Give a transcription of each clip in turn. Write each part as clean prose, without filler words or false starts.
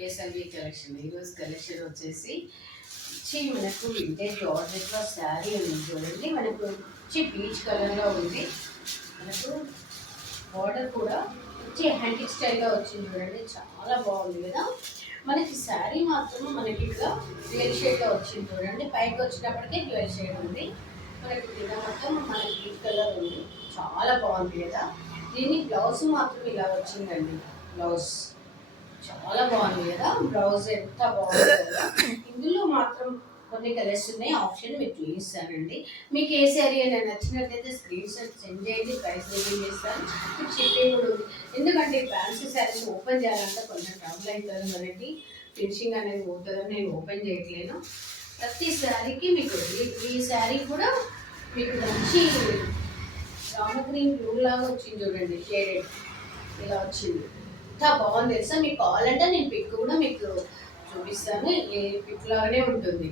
కేఎస్ఎల్వి collection. ఈరోజు collection వచ్చేసి మనకు వింటేజ్ జార్జెట్లో శారీ ఉంది చూడండి. మనకు పీచ్ కలర్లో ఉంది. మనకు బార్డర్ కూడా హ్యాండ్ స్టైల్గా వచ్చింది చూడండి. చాలా బాగుంది కదా. మనకి శారీ మాత్రం మనకి ఇక్కడ డ్యూయల్ షేడ్లో వచ్చింది చూడండి. పైకి వచ్చినప్పటికీ డ్యూయల్ షేడ్ ఉంది. మనకి కింద మొత్తం మన గ్రీన్ కలర్ ఉంది. చాలా బాగుంది కదా. దీని బ్లౌజ్ మాత్రం ఇలా వచ్చిందండి. బ్లౌజ్ చాలా బాగుంది కదా. బ్లౌజ్ ఎంత బాగుంది కదా. ఇందులో మాత్రం కొన్ని కలర్స్ ఉన్నాయి. ఆప్షన్ మీకు చూపిస్తానండి. మీకు ఏ శారీ అయినా నచ్చినట్లయితే స్క్రీన్ షాట్ సెండ్ చేయండి. ప్రైస్ రివీల్ చేస్తాను. మీకు షిప్పింగ్ కూడా ఉంది. ఎందుకంటే ఫ్యాన్సీ శారీస్ ఓపెన్ చేయాలంటే కొంచెం ట్రబుల్ అవుతుంది. మనకి ఫినిషింగ్ అనేది పోతుందని నేను ఓపెన్ చేయట్లేను. ప్రతి శారీకి మీకు ఈ శారీ కూడా మీకు మంచి రామ గ్రీన్ బ్లూ లాగా వచ్చింది చూడండి. షేడెడ్ ఇలా వచ్చింది. ఎంత బాగుంది తెలుసా. మీకు కావాలంటే నేను పిక్ కూడా మీకు చూపిస్తాను. ఏ పిక్ లాగానే ఉంటుంది.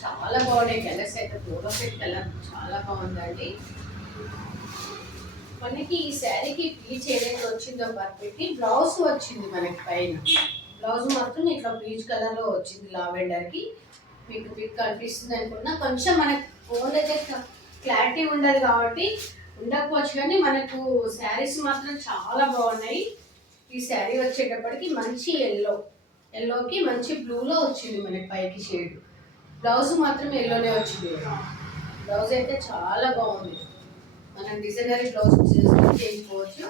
చాలా బాగున్నాయి కలర్స్ అయితే. ఫ్లోరోసెట్ కలర్ చాలా బాగుందండి. మనకి ఈ శారీకి పీచ్ ఏదైతే వచ్చిందో పర్ఫెక్ట్ బ్లౌజ్ వచ్చింది. మనకి పైన బ్లౌజ్ మాత్రం ఇట్లా పీచ్ కలర్లో వచ్చింది. లావెండర్కి మీకు పిక్ కనిపిస్తుంది అనుకున్నా. కొంచెం మనకు ఫోన్ అయితే క్లారిటీ ఉండదు కాబట్టి ఉండకపోవచ్చు, కానీ మనకు శారీస్ మాత్రం చాలా బాగున్నాయి. ఈ శారీ వచ్చేటప్పటికి మంచి ఎల్లోకి మంచి బ్లూలో వచ్చింది మనకి పైకి షేడ్. బ్లౌజ్ మాత్రం ఎల్లోనే వచ్చింది. బ్లౌజ్ అయితే చాలా బాగుంది. మనం డిజైనరీ బ్లౌజ్ చేసుకోవచ్చు.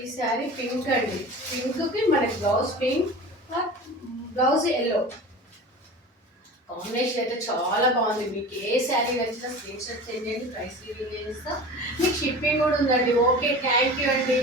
ఈ శారీ పింక్ అండి. పింక్కి మనకి blouse pink, blouse yellow combination అయితే చాలా బాగుంది. మీకు ఏ శారీ నచ్చినా స్క్రీన్ షాట్ సెండ్ చేయండి. ప్రైస్ రివీల్ చేస్తా. మీకు షిప్పింగ్ కూడా ఉందండి. ఓకే, థ్యాంక్ యూ అండి.